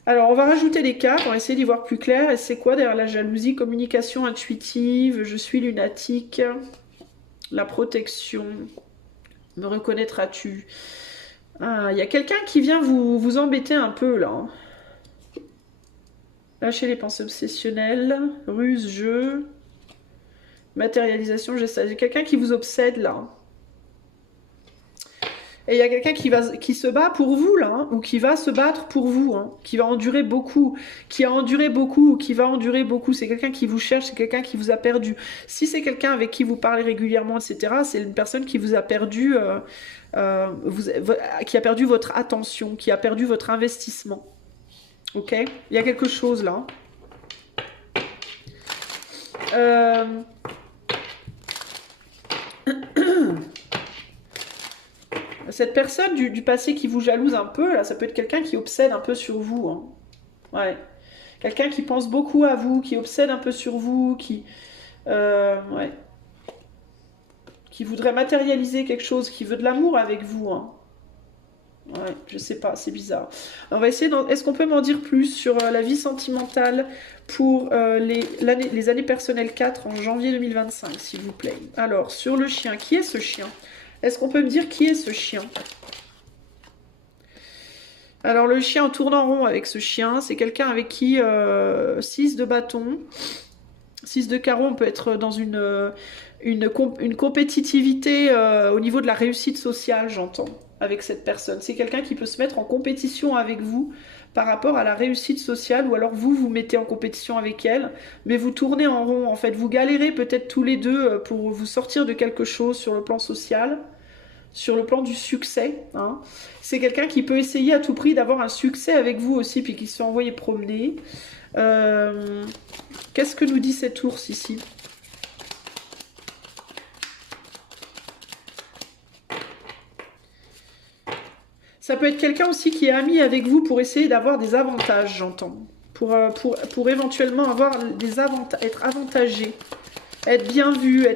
Alors, on va rajouter des cartes, on va essayer d'y voir plus clair. Et c'est quoi derrière la jalousie? Communication intuitive, je suis lunatique, la protection, me reconnaîtras-tu? Ah, il y a quelqu'un qui vient vous embêter un peu, là. Hein. Lâcher les pensées obsessionnelles, ruse, jeu, matérialisation, gestation. J'ai quelqu'un qui vous obsède là. Et il y a quelqu'un qui se bat pour vous là, hein, ou qui va se battre pour vous, hein, qui va endurer beaucoup, qui a enduré beaucoup, ou qui va endurer beaucoup. C'est quelqu'un qui vous cherche, c'est quelqu'un qui vous a perdu. Si c'est quelqu'un avec qui vous parlez régulièrement, etc., c'est une personne qui vous a perdu, qui a perdu votre attention, qui a perdu votre investissement. Ok? Il y a quelque chose là. Cette personne du passé qui vous jalouse un peu, là, ça peut être quelqu'un qui obsède un peu sur vous. Hein. Ouais. Quelqu'un qui pense beaucoup à vous, qui obsède un peu sur vous, ouais. Qui voudrait matérialiser quelque chose, qui veut de l'amour avec vous. Hein. Ouais, je sais pas, c'est bizarre. On va essayer. Est-ce qu'on peut m'en dire plus sur la vie sentimentale pour les années personnelles 4 en janvier 2025, s'il vous plaît? Alors, sur le chien, qui est ce chien? Est-ce qu'on peut me dire qui est ce chien? Alors, le chien en tournant rond avec ce chien, c'est quelqu'un avec qui 6 de bâton, 6 de carreau, on peut être dans une compétitivité au niveau de la réussite sociale, j'entends, avec cette personne. C'est quelqu'un qui peut se mettre en compétition avec vous par rapport à la réussite sociale, ou alors vous mettez en compétition avec elle, mais vous tournez en rond, en fait. Vous galérez peut-être tous les deux pour vous sortir de quelque chose sur le plan social, sur le plan du succès. Hein. C'est quelqu'un qui peut essayer à tout prix d'avoir un succès avec vous aussi, puis qui se fait envoyer promener. Qu'est-ce que nous dit cet ours ici? Ça peut être quelqu'un aussi qui est ami avec vous pour essayer d'avoir des avantages, j'entends. Pour éventuellement avoir des être avantagé, être bien vu,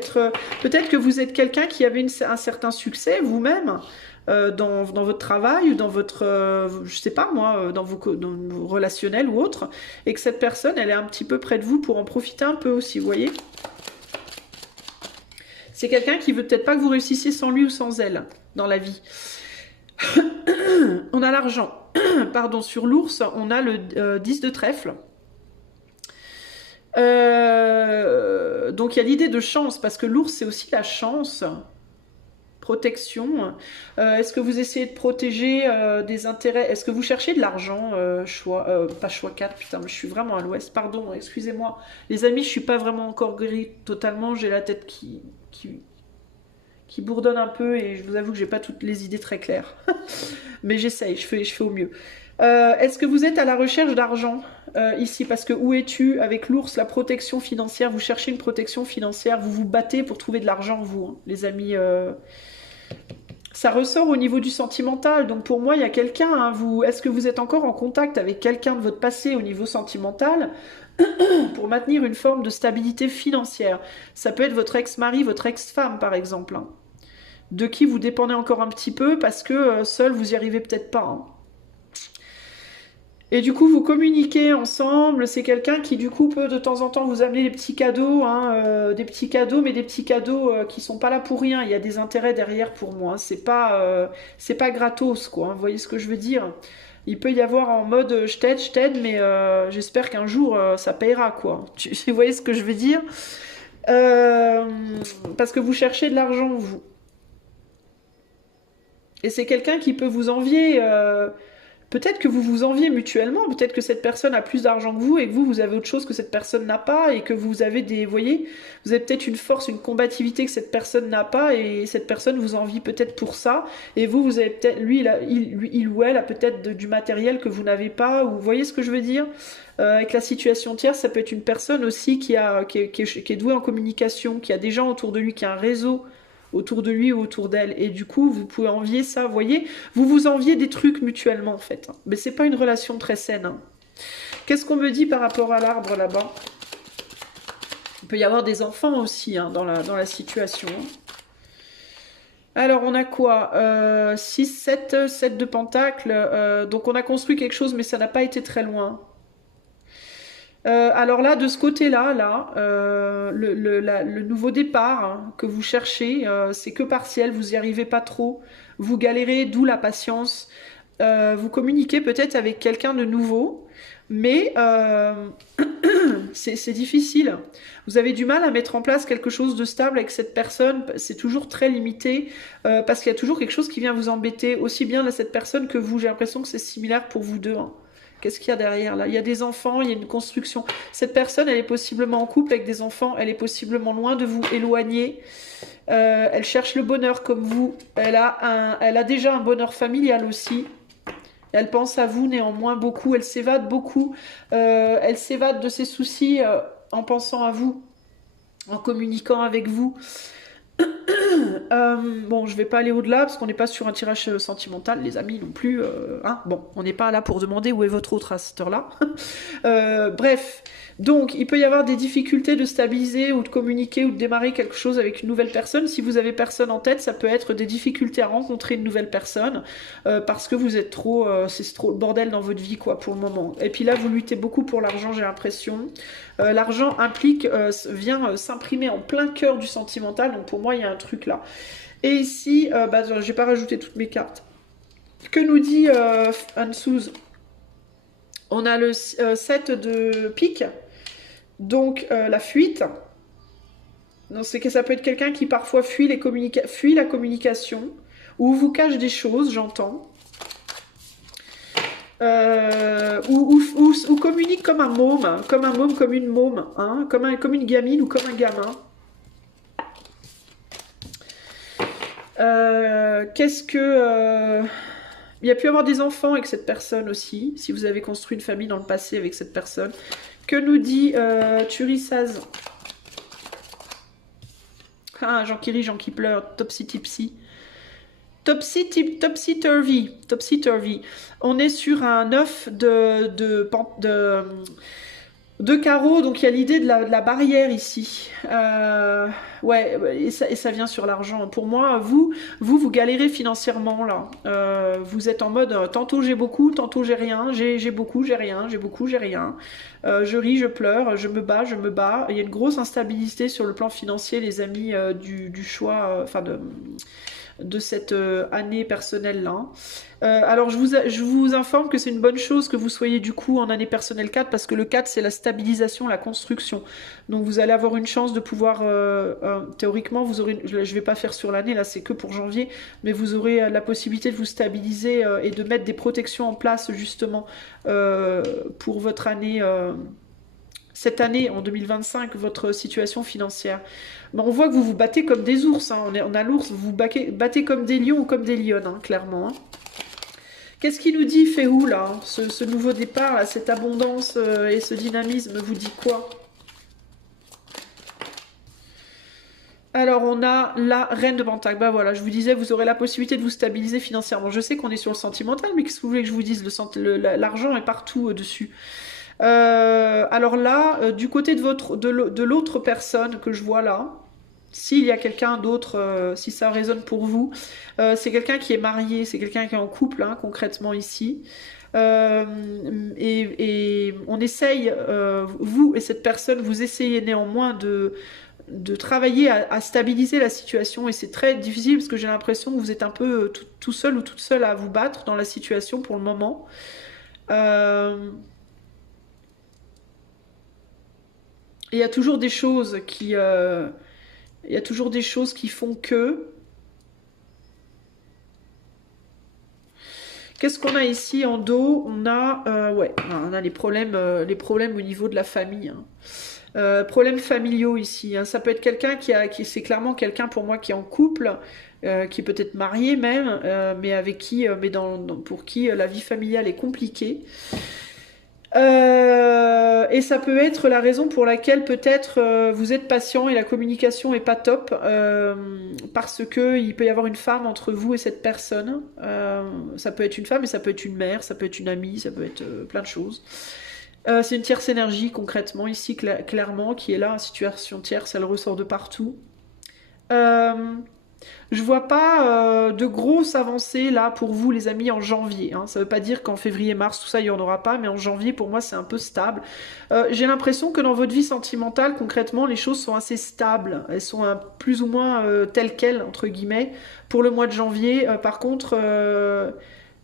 peut-être que vous êtes quelqu'un qui avait un certain succès vous-même dans votre travail ou dans votre, je sais pas moi, dans vos relationnels ou autre, et que cette personne, elle est un petit peu près de vous pour en profiter un peu aussi, vous voyez? C'est quelqu'un qui veut peut-être pas que vous réussissiez sans lui ou sans elle dans la vie. On a l'argent. Pardon, sur l'ours, on a le 10 de trèfle. Donc il y a l'idée de chance, parce que l'ours, c'est aussi la chance. Protection. Est-ce que vous essayez de protéger des intérêts? Est-ce que vous cherchez de l'argent? Pas choix 4, putain, je suis vraiment à l'ouest. Pardon, excusez-moi. Les amis, je suis pas vraiment encore gris totalement. J'ai la tête qui bourdonne un peu et je vous avoue que j'ai pas toutes les idées très claires. Mais j'essaye, je fais au mieux. Est-ce que vous êtes à la recherche d'argent ici? Parce que où es-tu avec l'ours? La protection financière, vous cherchez une protection financière, vous vous battez pour trouver de l'argent, vous, hein, les amis. Ça ressort au niveau du sentimental, donc pour moi, il y a quelqu'un, hein, est-ce que vous êtes encore en contact avec quelqu'un de votre passé au niveau sentimental pour maintenir une forme de stabilité financière? Ça peut être votre ex-mari, votre ex-femme, par exemple, hein, de qui vous dépendez encore un petit peu parce que seul, vous y arrivez peut-être pas. Hein. Et du coup, vous communiquez ensemble. C'est quelqu'un qui, du coup, peut de temps en temps vous amener des petits cadeaux, hein, des petits cadeaux, mais des petits cadeaux qui sont pas là pour rien. Il y a des intérêts derrière pour moi. Hein. C'est pas gratos, quoi. Hein. Vous voyez ce que je veux dire? Il peut y avoir en mode je t'aide, mais j'espère qu'un jour ça payera, quoi. Vous voyez ce que je veux dire? Parce que vous cherchez de l'argent, vous. Et c'est quelqu'un qui peut vous envier. Peut-être que vous vous enviez mutuellement, peut-être que cette personne a plus d'argent que vous et que vous avez autre chose que cette personne n'a pas et que vous avez vous voyez, vous avez peut-être une force, une combativité que cette personne n'a pas et cette personne vous envie peut-être pour ça et vous avez peut-être, il ou elle a peut-être du matériel que vous n'avez pas ou vous voyez ce que je veux dire? Avec la situation tierce, ça peut être une personne aussi qui est douée en communication, qui a des gens autour de lui, qui a un réseau autour de lui ou autour d'elle. Et du coup, vous pouvez envier ça, vous voyez. Vous vous enviez des trucs mutuellement, en fait. Mais c'est pas une relation très saine. Hein. Qu'est-ce qu'on me dit par rapport à l'arbre, là-bas? Il peut y avoir des enfants aussi, hein, dans la situation. Alors, on a quoi 6, 7 de pentacles. Donc, on a construit quelque chose, mais ça n'a pas été très loin. Alors là, de ce côté-là, le nouveau départ hein, que vous cherchez, c'est que partiel, vous n'y arrivez pas trop, vous galérez, d'où la patience. Vous communiquez peut-être avec quelqu'un de nouveau, mais c'est difficile. Vous avez du mal à mettre en place quelque chose de stable avec cette personne, c'est toujours très limité, parce qu'il y a toujours quelque chose qui vient vous embêter, aussi bien là, cette personne que vous. J'ai l'impression que c'est similaire pour vous deux, hein. Qu'est-ce qu'il y a derrière là? Il y a des enfants, il y a une construction. Cette personne, elle est possiblement en couple avec des enfants, elle est possiblement loin de vous, éloignée. Elle cherche le bonheur comme vous. Elle a déjà un bonheur familial aussi. Elle pense à vous néanmoins beaucoup. Elle s'évade beaucoup. Elle s'évade de ses soucis en pensant à vous, en communiquant avec vous. Bon, je vais pas aller au-delà parce qu'on n'est pas sur un tirage sentimental, les amis non plus. Hein. Bon, on n'est pas là pour demander où est votre autre à cette heure-là. Bref, donc il peut y avoir des difficultés de stabiliser ou de communiquer ou de démarrer quelque chose avec une nouvelle personne. Si vous avez personne en tête, ça peut être des difficultés à rencontrer une nouvelle personne parce que vous êtes trop, c'est trop le bordel dans votre vie quoi pour le moment. Et puis là, vous luttez beaucoup pour l'argent, j'ai l'impression. L'argent vient s'imprimer en plein cœur du sentimental, donc pour moi il y a un truc là. Et ici, j'ai pas rajouté toutes mes cartes. Que nous dit Anne-Souz? On a le 7 de pique, donc la fuite. Donc c'est que ça peut être quelqu'un qui parfois fuit la communication, ou vous cache des choses, j'entends. Ou communique comme un môme, comme une môme, hein, comme une gamine ou comme un gamin. Qu'est-ce que... Il y a pu avoir des enfants avec cette personne aussi, si vous avez construit une famille dans le passé avec cette personne. Que nous dit Turissaz? Ah, Jean qui rit, Jean qui pleure, topsy-tipsy. Topsy-turvy. Topsy-turvy. On est sur un œuf de carreaux, donc il y a l'idée de la barrière ici. Ouais, et ça vient sur l'argent. Pour moi, vous galérez financièrement là. Vous êtes en mode tantôt j'ai beaucoup, tantôt j'ai rien, j'ai beaucoup, j'ai rien, j'ai beaucoup, j'ai rien. Je ris, je pleure, je me bats, je me bats. Il y a une grosse instabilité sur le plan financier, les amis, du choix, enfin de cette année personnelle là. Alors je vous informe que c'est une bonne chose que vous soyez du coup en année personnelle 4 parce que le 4 c'est la stabilisation, la construction. Donc vous allez avoir une chance de pouvoir, théoriquement vous aurez, je vais pas faire sur l'année là c'est que pour janvier, mais vous aurez la possibilité de vous stabiliser et de mettre des protections en place justement pour votre année. Cette année, en 2025, votre situation financière. Ben, on voit que vous vous battez comme des ours. Hein. On a l'ours, vous vous battez comme des lions ou comme des lionnes, hein, clairement. Hein. Qu'est-ce qui nous dit Féhou, là? Ce nouveau départ, là, cette abondance et ce dynamisme vous dit quoi? Alors, on a la reine de Pentacle. Bah voilà, je vous disais, vous aurez la possibilité de vous stabiliser financièrement. Je sais qu'on est sur le sentimental, mais qu'est-ce que vous voulez que je vous dise? L'argent est partout dessus. Alors là, du côté de l'autre personne que je vois là, s'il y a quelqu'un d'autre, si ça résonne pour vous, c'est quelqu'un qui est marié, c'est quelqu'un qui est en couple, hein, concrètement ici. Et on essaye, vous et cette personne, vous essayez néanmoins de travailler à stabiliser la situation et c'est très difficile parce que j'ai l'impression que vous êtes un peu tout seul ou toute seule à vous battre dans la situation pour le moment. Il y a toujours des choses qui, il y a toujours des choses qui font que. Qu'est-ce qu'on a ici en dos? On a, ouais, on a les problèmes au niveau de la famille. Hein. Problèmes familiaux ici. Hein. Ça peut être quelqu'un c'est clairement quelqu'un pour moi qui est en couple, qui est peut-être marié même, mais avec qui, pour qui la vie familiale est compliquée. Et ça peut être la raison pour laquelle peut-être vous êtes patient et la communication est pas top parce que il peut y avoir une femme entre vous et cette personne. Ça peut être une femme, mais ça peut être une mère, ça peut être une amie, ça peut être plein de choses. C'est une tierce énergie concrètement ici clairement qui est là, en situation tierce, elle ressort de partout. Je vois pas de grosses avancées là pour vous les amis en janvier. Hein. Ça veut pas dire qu'en février, mars, tout ça, il n'y en aura pas, mais en janvier pour moi c'est un peu stable. J'ai l'impression que dans votre vie sentimentale, concrètement, les choses sont assez stables. Elles sont plus ou moins telles quelles, entre guillemets, pour le mois de janvier. Par contre,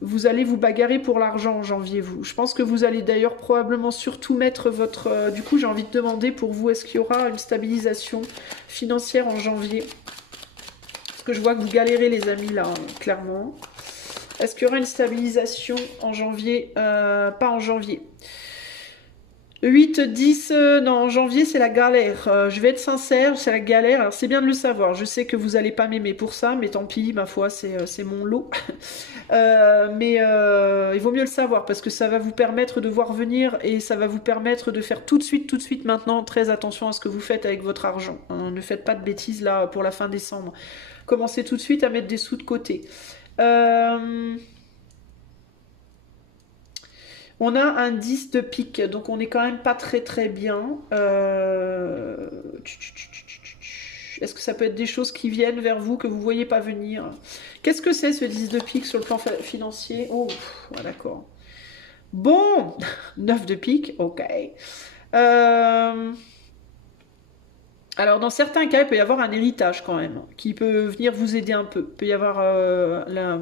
vous allez vous bagarrer pour l'argent en janvier, vous. Je pense que vous allez d'ailleurs probablement surtout mettre votre... du coup, j'ai envie de demander pour vous, est-ce qu'il y aura une stabilisation financière en janvier? Parce que je vois que vous galérez, les amis, là, clairement. Est-ce qu'il y aura une stabilisation en janvier? Pas en janvier. 8, 10, non, en janvier, c'est la galère. Je vais être sincère, c'est la galère. Alors, c'est bien de le savoir. Je sais que vous n'allez pas m'aimer pour ça, mais tant pis, ma foi, c'est mon lot. Mais il vaut mieux le savoir parce que ça va vous permettre de voir venir et ça va vous permettre de faire tout de suite, maintenant, très attention à ce que vous faites avec votre argent. Hein. Ne faites pas de bêtises là pour la fin décembre. Commencez tout de suite à mettre des sous de côté. On a un 10 de pique, donc on est quand même pas très bien. Est-ce que ça peut être des choses qui viennent vers vous que vous ne voyez pas venir? Qu'est-ce que c'est ce 10 de pique sur le plan financier? Oh, d'accord. Bon, 9 de pique, ok. Alors, dans certains cas, il peut y avoir un héritage quand même, qui peut venir vous aider un peu. Il peut y avoir...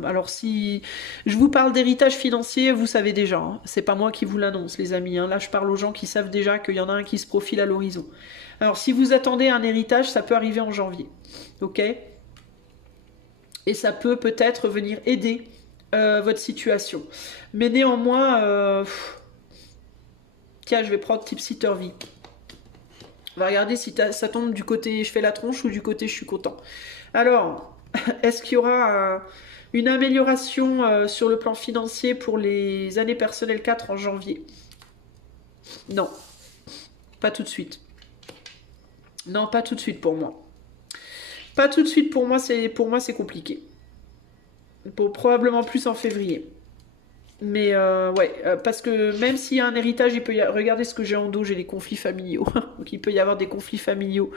Alors, si je vous parle d'héritage financier, vous savez déjà. Hein. C'est pas moi qui vous l'annonce, les amis. Hein. Là, je parle aux gens qui savent déjà qu'il y en a un qui se profile à l'horizon. Alors, si vous attendez un héritage, ça peut arriver en janvier. Ok? Et ça peut peut-être venir aider votre situation. Mais néanmoins... Tiens, je vais prendre Tipsitter Vie. On va regarder si ça tombe du côté je fais la tronche ou du côté je suis content. Alors, est-ce qu'il y aura une amélioration sur le plan financier pour les années personnelles 4 en janvier? Non, pas tout de suite. Non, pas tout de suite pour moi. Pas tout de suite pour moi, c'est compliqué. Probablement plus en février. Mais ouais, parce que même s'il y a un héritage, il peut y avoir... Regardez ce que j'ai en dos, j'ai les conflits familiaux. Donc il peut y avoir des conflits familiaux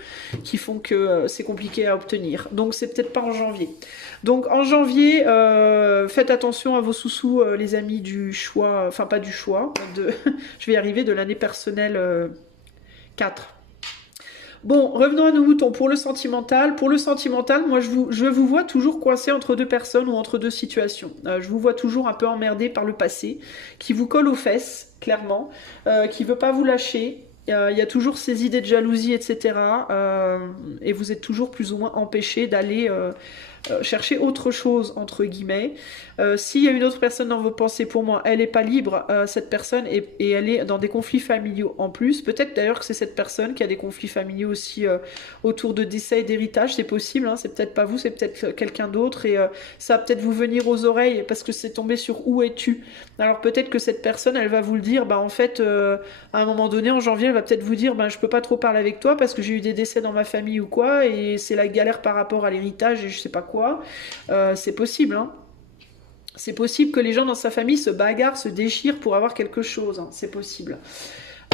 qui font que c'est compliqué à obtenir. Donc c'est peut-être pas en janvier. Donc en janvier, faites attention à vos sous-sous, les amis du choix, enfin pas du choix, je vais y arriver, de l'année personnelle 4. Bon, revenons à nos moutons. Pour le sentimental, moi je vous vois toujours coincé entre deux personnes ou entre deux situations. Je vous vois toujours un peu emmerdé par le passé, qui vous colle aux fesses, clairement, qui veut pas vous lâcher. Il y a toujours ces idées de jalousie, etc. Et vous êtes toujours plus ou moins empêché d'aller chercher autre chose, entre guillemets. S'il y a une autre personne dans vos pensées, pour moi, elle n'est pas libre, cette personne, et elle est dans des conflits familiaux en plus. Peut-être d'ailleurs que c'est cette personne qui a des conflits familiaux aussi autour de décès et d'héritage, c'est possible, hein, c'est peut-être pas vous, c'est peut-être quelqu'un d'autre, et ça va peut-être vous venir aux oreilles parce que c'est tombé sur Où es-tu. Alors peut-être que cette personne, elle va vous le dire, bah en fait, à un moment donné, en janvier, elle va peut-être vous dire, bah je peux pas trop parler avec toi parce que j'ai eu des décès dans ma famille ou quoi, et c'est la galère par rapport à l'héritage et je sais pas quoi. C'est possible, hein. C'est possible que les gens dans sa famille se bagarrent, se déchirent pour avoir quelque chose. Hein. C'est possible.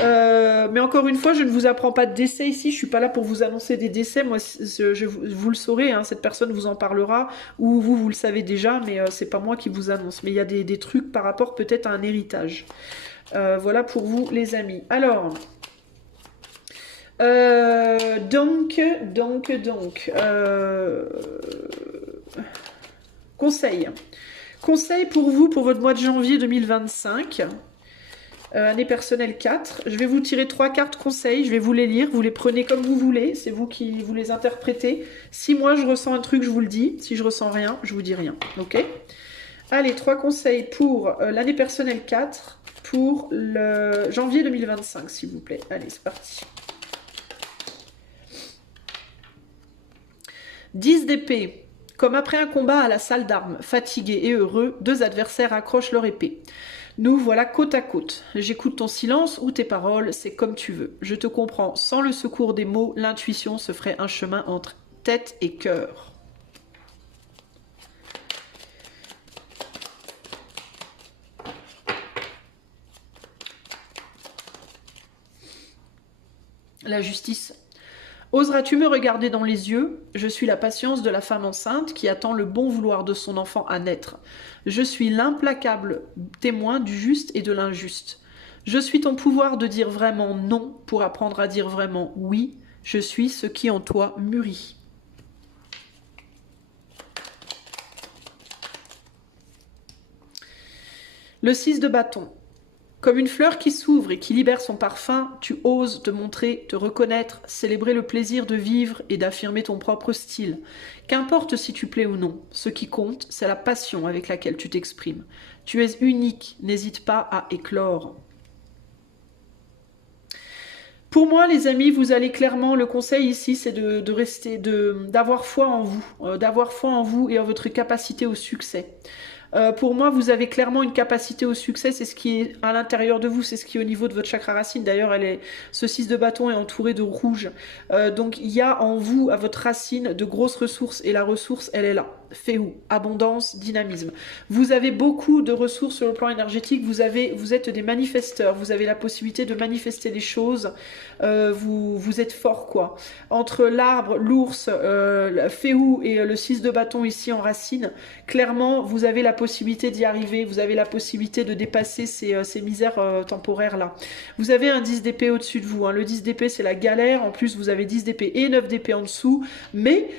Mais encore une fois, je ne vous apprends pas de décès ici. Je suis pas là pour vous annoncer des décès. Moi, vous le saurez. Hein, cette personne vous en parlera. Ou vous le savez déjà, mais c'est pas moi qui vous annonce. Mais il y a des trucs par rapport peut-être à un héritage. Voilà pour vous, les amis. Alors... donc, conseil. Conseil pour vous, pour votre mois de janvier 2025, année personnelle 4. Je vais vous tirer 3 cartes conseils, je vais vous les lire, vous les prenez comme vous voulez, c'est vous qui vous les interprétez. Si moi je ressens un truc, je vous le dis. Si je ressens rien, je vous dis rien. Ok? Allez, 3 conseils pour l'année personnelle 4, pour le janvier 2025, s'il vous plaît. Allez, c'est parti. 10 d'épée. Comme après un combat à la salle d'armes, fatigués et heureux, 2 adversaires accrochent leur épée. Nous voilà côte à côte. J'écoute ton silence ou tes paroles, c'est comme tu veux. Je te comprends. Sans le secours des mots, l'intuition se ferait un chemin entre tête et cœur. La justice. Oseras-tu me regarder dans les yeux? Je suis la patience de la femme enceinte qui attend le bon vouloir de son enfant à naître. Je suis l'implacable témoin du juste et de l'injuste. Je suis ton pouvoir de dire vraiment non pour apprendre à dire vraiment oui. Je suis ce qui en toi mûrit. Le 6 de bâton. Comme une fleur qui s'ouvre et qui libère son parfum, tu oses te montrer, te reconnaître, célébrer le plaisir de vivre et d'affirmer ton propre style. Qu'importe si tu plais ou non, ce qui compte, c'est la passion avec laquelle tu t'exprimes. Tu es unique, n'hésite pas à éclore. Pour moi, les amis, vous allez clairement, le conseil ici, c'est de rester, d'avoir foi en vous, d'avoir foi en vous et en votre capacité au succès. Pour moi, vous avez clairement une capacité au succès, c'est ce qui est à l'intérieur de vous, c'est ce qui est au niveau de votre chakra racine. D'ailleurs, ce 6 de bâton est entouré de rouge. Donc, il y a en vous, à votre racine, de grosses ressources et la ressource, elle est là. Féou, abondance, dynamisme. Vous avez beaucoup de ressources sur le plan énergétique, vous êtes des manifesteurs, vous avez la possibilité de manifester les choses, vous êtes fort quoi. Entre l'arbre, l'ours, Féou et le 6 de bâton ici en racine, clairement vous avez la possibilité d'y arriver, vous avez la possibilité de dépasser ces misères temporaires là. Vous avez un 10 d'épée au-dessus de vous, hein. Le 10 d'épée c'est la galère, en plus vous avez 10 d'épée et 9 d'épée en dessous, mais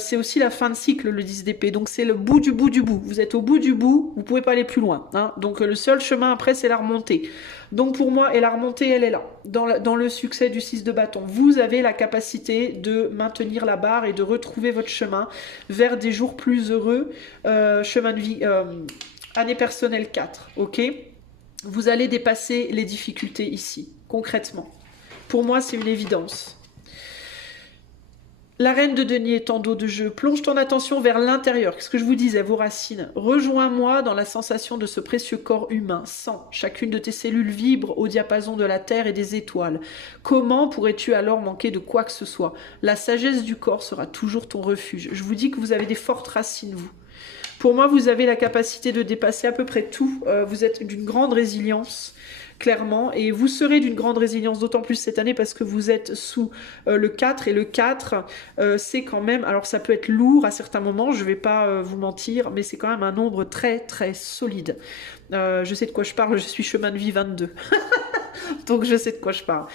c'est aussi la fin de cycle le 10 d'épée, donc c'est le bout du bout du bout, vous êtes au bout du bout, vous pouvez pas aller plus loin, hein. Donc le seul chemin après c'est la remontée. Donc pour moi, et la remontée elle est là, dans le succès du 6 de bâton. Vous avez la capacité de maintenir la barre et de retrouver votre chemin vers des jours plus heureux, chemin de vie, année personnelle 4, ok? Vous allez dépasser les difficultés ici, concrètement. Pour moi, c'est une évidence. La reine de denier est en dos de jeu. Plonge ton attention vers l'intérieur. Qu'est-ce que je vous disais, vos racines. Rejoins-moi dans la sensation de ce précieux corps humain. Sens. Chacune de tes cellules vibre au diapason de la terre et des étoiles. Comment pourrais-tu alors manquer de quoi que ce soit? La sagesse du corps sera toujours ton refuge. Je vous dis que vous avez des fortes racines, vous. Pour moi, vous avez la capacité de dépasser à peu près tout. Vous êtes d'une grande résilience, clairement, et vous serez d'une grande résilience, d'autant plus cette année parce que vous êtes sous le 4, et le 4, c'est quand même, alors ça peut être lourd à certains moments, je ne vais pas vous mentir, mais c'est quand même un nombre très très solide. Je sais de quoi je parle, je suis chemin de vie 22. Donc je sais de quoi je parle.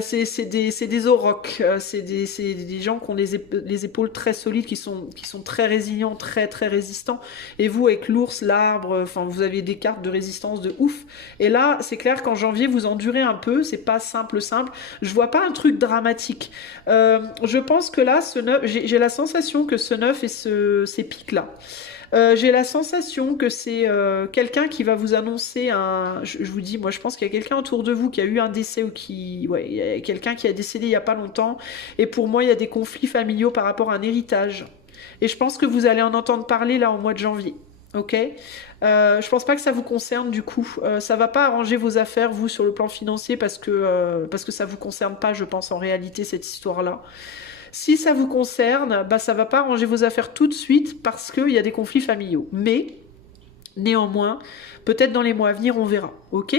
C'est des aurochs, c'est des gens qui ont les épaules très solides, qui sont très résilients, très très résistants. Et vous, avec l'ours, l'arbre, enfin vous avez des cartes de résistance de ouf. Et là, c'est clair qu'en janvier, vous endurez un peu, c'est pas simple. Je vois pas un truc dramatique. Je pense que là, j'ai la sensation que ce 9 et ces pics-là, j'ai la sensation que c'est quelqu'un qui va vous annoncer un... Je vous dis, moi je pense qu'il y a quelqu'un autour de vous qui a eu un décès ou qui... Ouais, il y a quelqu'un qui a décédé il n'y a pas longtemps. Et pour moi, il y a des conflits familiaux par rapport à un héritage. Et je pense que vous allez en entendre parler là au mois de janvier. Ok, je pense pas que ça vous concerne du coup. Ça va pas arranger vos affaires, vous, sur le plan financier, parce que ça vous concerne pas, je pense, en réalité, cette histoire-là. Si ça vous concerne, bah, ça va pas arranger vos affaires tout de suite parce qu'il y a des conflits familiaux. Mais, néanmoins, peut-être dans les mois à venir, on verra. Ok ?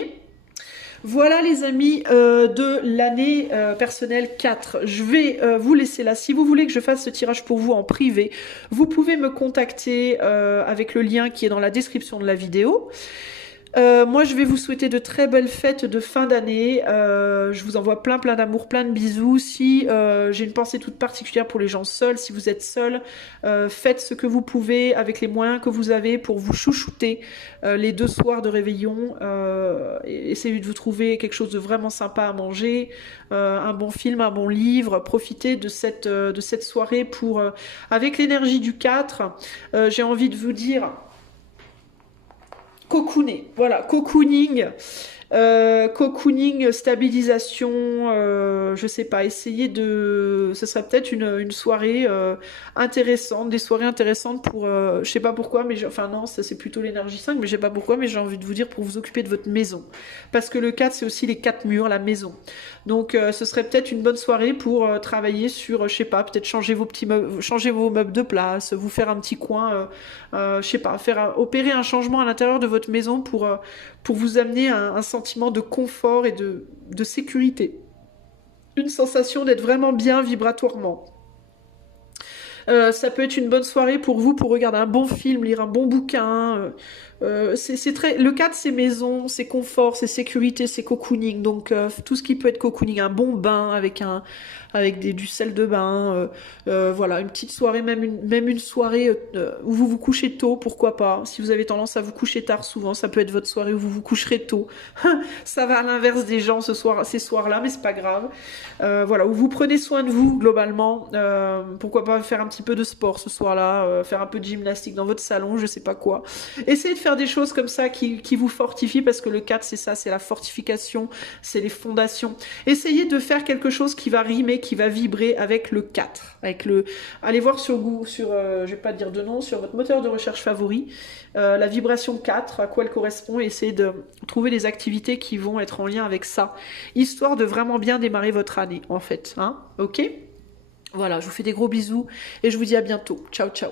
Voilà les amis de l'année personnelle 4. Je vais vous laisser là. Si vous voulez que je fasse ce tirage pour vous en privé, vous pouvez me contacter avec le lien qui est dans la description de la vidéo. Moi, je vais vous souhaiter de très belles fêtes de fin d'année. Je vous envoie plein d'amour, plein de bisous. Si j'ai une pensée toute particulière pour les gens seuls, si vous êtes seuls, faites ce que vous pouvez avec les moyens que vous avez pour vous chouchouter les 2 soirs de réveillon. Essayez de vous trouver quelque chose de vraiment sympa à manger, un bon film, un bon livre. Profitez de cette soirée pour, avec l'énergie du 4, j'ai envie de vous dire... Cocooner, voilà, cocooning, stabilisation, je sais pas, essayer de... Ce serait peut-être une soirée intéressante, des soirées intéressantes pour... je sais pas pourquoi, mais... Enfin non, ça c'est plutôt l'énergie 5, mais je sais pas pourquoi, mais j'ai envie de vous dire pour vous occuper de votre maison. Parce que le 4, c'est aussi les 4 murs, la maison. Donc ce serait peut-être une bonne soirée pour travailler sur, je sais pas, peut-être changer vos meubles de place, vous faire un petit coin, je sais pas, opérer un changement à l'intérieur de votre maison pour vous amener un sentiment de confort et de sécurité. Une sensation d'être vraiment bien vibratoirement. Ça peut être une bonne soirée pour vous pour regarder un bon film, lire un bon bouquin. C'est très. Le 4, c'est maison, c'est confort, c'est sécurité, c'est cocooning. Donc tout ce qui peut être cocooning, un bon bain avec du sel de bain. Voilà, une petite soirée, même une soirée où vous vous couchez tôt, pourquoi pas. Si vous avez tendance à vous coucher tard, souvent, ça peut être votre soirée où vous vous coucherez tôt. Ça va à l'inverse des gens ces soirs-là, mais c'est pas grave. Voilà, où vous prenez soin de vous globalement. Pourquoi pas faire un petit peu de sport ce soir-là, faire un peu de gymnastique dans votre salon, je sais pas quoi. Essayez de faire des choses comme ça qui vous fortifient parce que le 4 c'est ça, c'est la fortification, c'est les fondations. Essayez de faire quelque chose qui va rimer, qui va vibrer avec le 4. Allez voir je vais pas dire de nom, sur votre moteur de recherche favori, la vibration 4, à quoi elle correspond, et essayez de trouver des activités qui vont être en lien avec ça, histoire de vraiment bien démarrer votre année en fait. Hein, ok? Voilà, je vous fais des gros bisous et je vous dis à bientôt. Ciao, ciao.